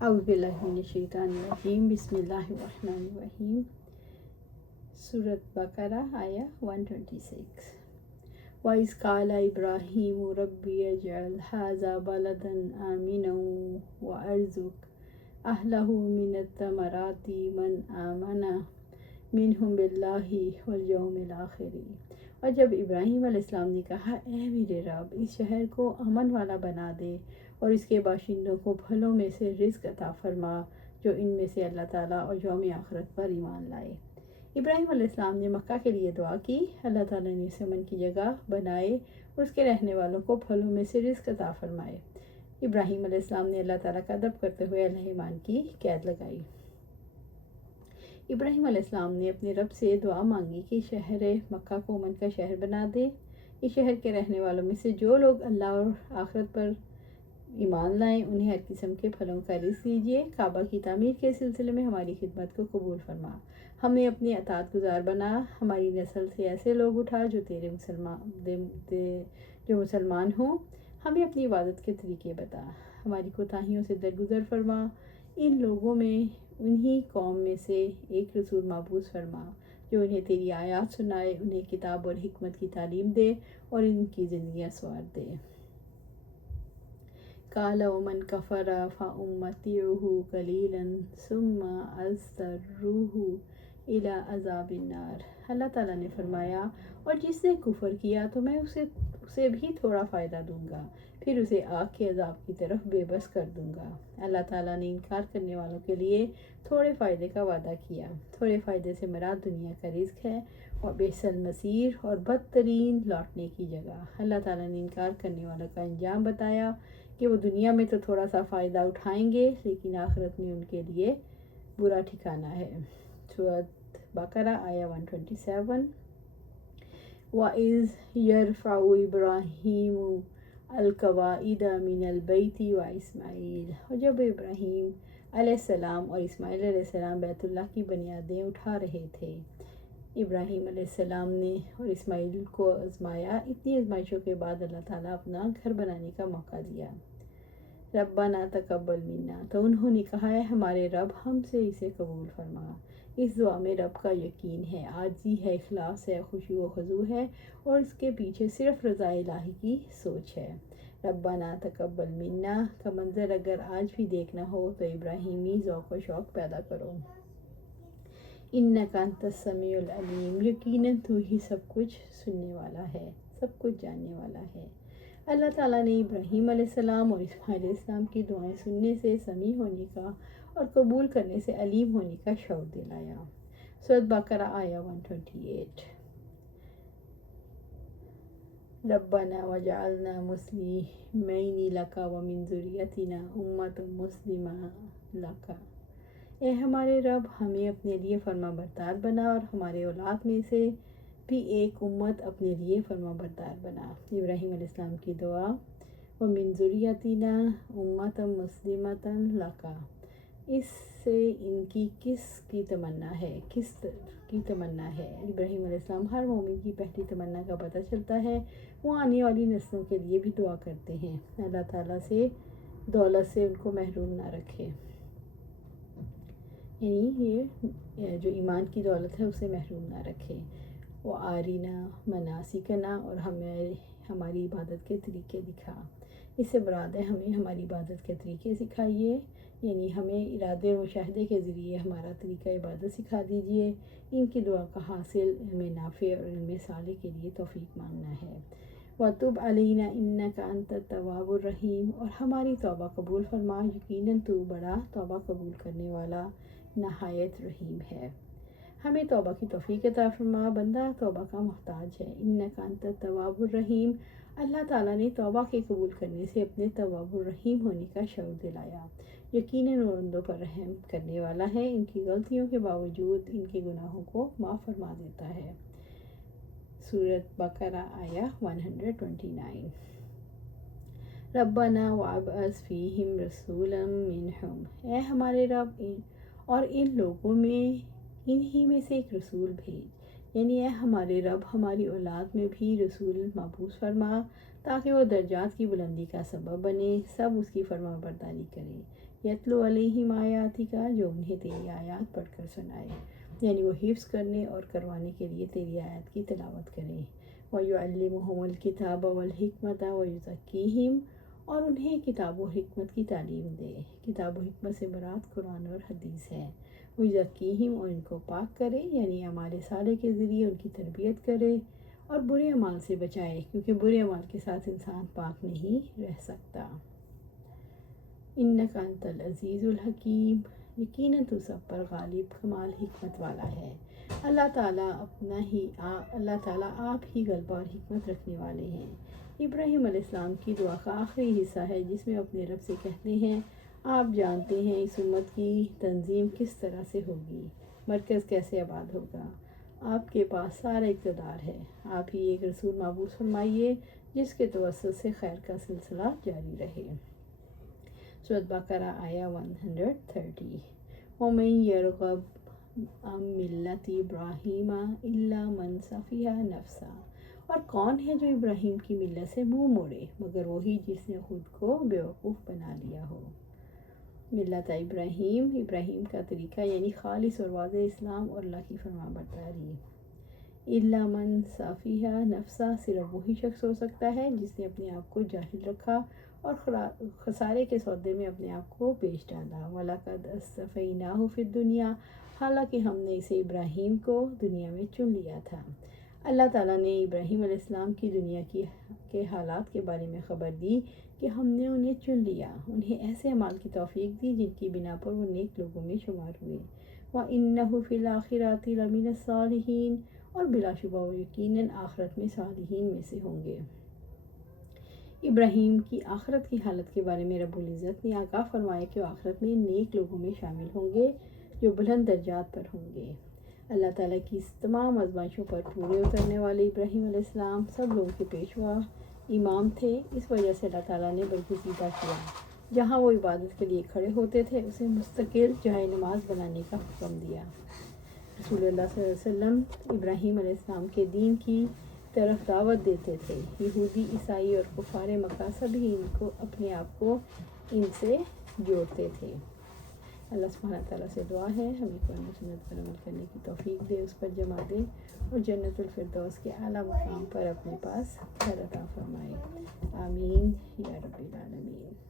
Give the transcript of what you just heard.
اعوذ باللہ من الشیطان الرجیم بسم اللہ الرحمن الرحیم۔ سورۃ بقرہ آیا 126۔ وَإِذْ قَالَ إِبْرَاهِيمُ رَبِّ اجْعَلْ هَٰذَا بَلَدًا آمِنًا وَأَرْزُقْ أَهْلَهُ مِنَ الثَّمَرَاتِ مَنْ آمَنَ مِنْهُمْ بِاللَّهِ وَالْيَوْمِ الْآخِرِ۔ اور جب ابراہیم علیہ السلام نے کہا، اے میرے رب، اس شہر کو امن والا بنا دے اور اس کے باشندوں کو پھلوں میں سے رزق عطا فرما جو ان میں سے اللہ تعالیٰ اور یوم آخرت پر ایمان لائے۔ ابراہیم علیہ السلام نے مکہ کے لیے دعا کی، اللہ تعالیٰ نے اسے امن کی جگہ بنائے اور اس کے رہنے والوں کو پھلوں میں سے رزق عطا فرمائے۔ ابراہیم علیہ السلام نے اللہ تعالیٰ کا ادب کرتے ہوئے اہل ایمان کی قید لگائی۔ ابراہیم علیہ السلام نے اپنے رب سے دعا مانگی کہ شہر مکہ کو امن کا شہر بنا دے۔ اس شہر کے رہنے والوں میں سے جو لوگ اللہ اور آخرت پر ایمان لائیں انہیں ہر قسم کے پھلوں کا رزق دیجیے۔ کعبہ کی تعمیر کے سلسلے میں ہماری خدمت کو قبول فرما، ہمیں اپنی اطاعت گزار بنا، ہماری نسل سے ایسے لوگ اٹھا جو مسلمان ہوں، ہمیں اپنی عبادت کے طریقے بتا، ہماری کوتاہیوں سے درگزر فرما، ان لوگوں میں انہی قوم میں سے ایک رسول مبعوث فرما جو انہیں تیری آیات سنائے، انہیں کتاب اور حکمت کی تعلیم دے اور ان کی زندگیاں سنوار دے۔ قَالَ وَمَنْ كَفَرَ فَأُمَتِّعُهُ قَلِيلًا ثُمَّ أَضْطَرُّهُ إِلَىٰ عَذَابِ النَّارِ۔ اللہ تعالیٰ نے فرمایا، اور جس نے کفر کیا تو میں اسے بھی تھوڑا فائدہ دوں گا، پھر اسے آگ کے عذاب کی طرف بے بس کر دوں گا۔ اللہ تعالیٰ نے انکار کرنے والوں کے لیے تھوڑے فائدے کا وعدہ کیا۔ تھوڑے فائدے سے مراد دنیا کا رزق ہے اور بئس المصیر اور بدترین لوٹنے کی جگہ۔ اللہ تعالیٰ نے انکار کرنے والوں کا انجام بتایا کہ وہ دنیا میں تو تھوڑا سا فائدہ اٹھائیں گے لیکن آخرت میں ان کے لیے برا ٹھکانہ ہے۔ سورۃ بقرہ آیا 127۔ وَإِذْ يَرْفَعُ إِبْرَاهِيمُ الْقَوَاعِدَ مِنَ الْبَيْتِ وَإِسْمَاعِیلُ۔ اور جب ابراہیم علیہ السلام اور اسماعیل علیہ السلام بیت اللہ کی بنیادیں اٹھا رہے تھے، ابراہیم علیہ السلام نے اور اسماعیل کو آزمایا۔ اتنی آزمائشوں کے بعد اللہ تعالیٰ اپنا گھر بنانے کا موقع دیا۔ ربنا تقبل منا، تو انہوں نے کہا، اے ہمارے رب، ہم سے اسے قبول فرما۔ اس دعا میں رب کا یقین ہے، عاجزی ہے، اخلاص ہے، خضوع و خضوع ہے اور اس کے پیچھے صرف رضا الہی کی سوچ ہے۔ ربنا تقبل منا کا منظر اگر آج بھی دیکھنا ہو تو ابراہیمی ذوق و شوق پیدا کرو۔ انک انت السمیع العلیم، یقیناً تو ہی سب کچھ سننے والا ہے، سب کچھ جاننے والا ہے۔ اللہ تعالیٰ نے ابراہیم علیہ السلام اور اسماعیل علیہ السلام کی دعائیں سننے سے، سمیع ہونے کا اور قبول کرنے سے علیم ہونے کا شعور دلایا۔ سورۃ بقرہ آیا 128۔ ربنا وجعلنا مسلمین لک ومن ذریتنا امۃ مسلمہ لک۔ اے ہمارے رب، ہمیں اپنے لیے فرما بردار بنا اور ہمارے اولاد میں سے بھی ایک امت اپنے لیے فرما بردار بنا۔ ابراہیم علیہ السلام کی دعا، وَمِن ذُرِّيَّتِنَا أُمَّةً مُّسْلِمَةً لَكَ، اس سے ان کی کس کی تمنا ہے؟ ابراہیم علیہ السلام ہر مومن کی پہلی تمنا کا پتہ چلتا ہے۔ وہ آنے والی نسلوں کے لیے بھی دعا کرتے ہیں، اللہ تعالیٰ سے دولت سے ان کو محروم نہ رکھے، یعنی یہ جو ایمان کی دولت ہے اسے محروم نہ رکھے۔ وَأَرِنَا مَنَاسِكَنَا، اور ہمیں ہماری عبادت کے طریقے دکھا۔ اس سے مراد ہے ہمیں ہماری عبادت کے طریقے سکھائیے، یعنی ہمیں ارادے اور مشاہدے کے ذریعے ہمارا طریقہ عبادت سکھا دیجیے۔ ان کی دعا کا حاصل علم نافع اور علم صالح کے لیے توفیق مانگنا ہے۔ وَتُبْ عَلَيْنَا إِنَّكَ أَنْتَ التَّوَّابُ الرَّحِيمُ، اور ہماری توبہ قبول فرما، یقیناً تو بڑا توبہ قبول کرنے والا نہایت رحیم ہے۔ ہمیں توبہ کی توفیق عطا فرما، بندہ توبہ کا محتاج ہے۔ إِنَّكَ أَنْتَ التَّوَّابُ الرَّحِيمُ، اللہ تعالیٰ نے توبہ کے قبول کرنے سے اپنے تواب الرحیم ہونے کا شعور دلایا۔ یقیناً وہ بندوں پر رحم کرنے والا ہے، ان کی غلطیوں کے باوجود ان کے گناہوں کو معاف فرما دیتا ہے۔ سورۃ بقرہ آیا 129۔ ربنا وابعث فیہم رسولا منہم، اے ہمارے رب، اور ان لوگوں میں انہی میں سے ایک رسول بھیج، یعنی اے ہمارے رب، ہماری اولاد میں بھی رسول مبعوث فرما تاکہ وہ درجات کی بلندی کا سبب بنے، سب اس کی فرما برداری کریں۔ یتلو علیہم آیاتک، جو انہیں تیری آیات پڑھ کر سنائے، یعنی وہ حفظ کرنے اور کروانے کے لیے تیری آیات کی تلاوت کریں۔ وَيُعَلِّمُهُمُ الْكِتَابَ وَالْحِکْمَةَ وَيُزَکِّیہم، اور انہیں کتاب و حکمت کی تعلیم دے۔ کتاب و حکمت سے مراد قرآن اور حدیث ہے۔ وَيُزَکِّیہم، اور ان کو پاک کرے، یعنی اعمال صالح کے ذریعے ان کی تربیت کرے اور برے اعمال سے بچائے، کیونکہ برے اعمال کے ساتھ انسان پاک نہیں رہ سکتا۔ انک انت العزیز الحکیم، یقیناً تو سب پر غالب کمال حکمت والا ہے۔ اللہ تعالیٰ آپ ہی غلبہ اور حکمت رکھنے والے ہیں۔ ابراہیم علیہ السلام کی دعا کا آخری حصہ ہے جس میں اپنے رب سے کہتے ہیں، آپ جانتے ہیں اس امت کی تنظیم کس طرح سے ہوگی، مرکز کیسے آباد ہوگا۔ آپ کے پاس سارا اقتدار ہے، آپ ہی ایک رسول مبعوث فرمائیے جس کے توسط سے خیر کا سلسلہ جاری رہے۔ سورۃ بقرہ آیہ 130۔ وَمَن يَرْغَبْ عَن مِّلَّةِ إِبْرَاهِيمَ إِلَّا مَن سَفِهَ نَفْسَهُ، اور کون ہے جو ابراہیم کی ملت سے منہ موڑے مگر وہی جس نے خود کو بیوقوف بنا لیا ہو۔ ملت ابراہیم کا طریقہ یعنی خالص اور واضح اسلام اور اللہ کی فرما برداری۔ الا من سفیہ نفسہ، صرف وہی شخص ہو سکتا ہے جس نے اپنے آپ کو جاہل رکھا اور خسارے کے سودے میں اپنے آپ کو بیچ ڈالا۔ وَلَقَدْ اصْطَفَيْنَاهُ فِي الدُّنْيَا، حالانکہ ہم نے اسے ابراہیم کو دنیا میں چن لیا تھا۔ اللہ تعالیٰ نے ابراہیم علیہ السلام کی دنیا کے حالات کے بارے میں خبر دی کہ ہم نے انہیں چن لیا، انہیں ایسے اعمال کی توفیق دی جن کی بنا پر وہ نیک لوگوں میں شمار ہوئے۔ وَإِنَّهُ فِي الْآخِرَةِ لَمِنَ الصَّالِحِينَ، اور بلا شبہ وہ یقیناً آخرت میں صالحین میں سے ہوں گے۔ ابراہیم کی آخرت کی حالت کے بارے میں رب العزت نے آگاہ فرمایا کہ وہ آخرت میں نیک لوگوں میں شامل ہوں گے جو بلند درجات پر ہوں گے۔ اللہ تعالیٰ کی اس تمام آزمائشوں پر پورے اترنے والے ابراہیم علیہ السلام سب لوگوں کے پیشوا امام تھے۔ اس وجہ سے اللہ تعالیٰ نے برگزیدہ کیا، جہاں وہ عبادت کے لیے کھڑے ہوتے تھے اسے مستقل جائے نماز بنانے کا حکم دیا۔ رسول اللہ صلی اللہ علیہ وسلم ابراہیم علیہ السلام کے دین کی طرف دعوت دیتے تھے۔ یہودی، عیسائی اور کفار مکہ سبھی اپنے آپ کو ان سے جوڑتے تھے۔ اللہ سبحانہ تعالیٰ سے دعا ہے ہمیں قرآن و سنت پر عمل کرنے کی توفیق دے، اس پر جمع دے اور جنت الفردوس کے اعلیٰ مقام پر اپنے پاس گھر عطا فرمائے۔ آمین یا رب العالمین۔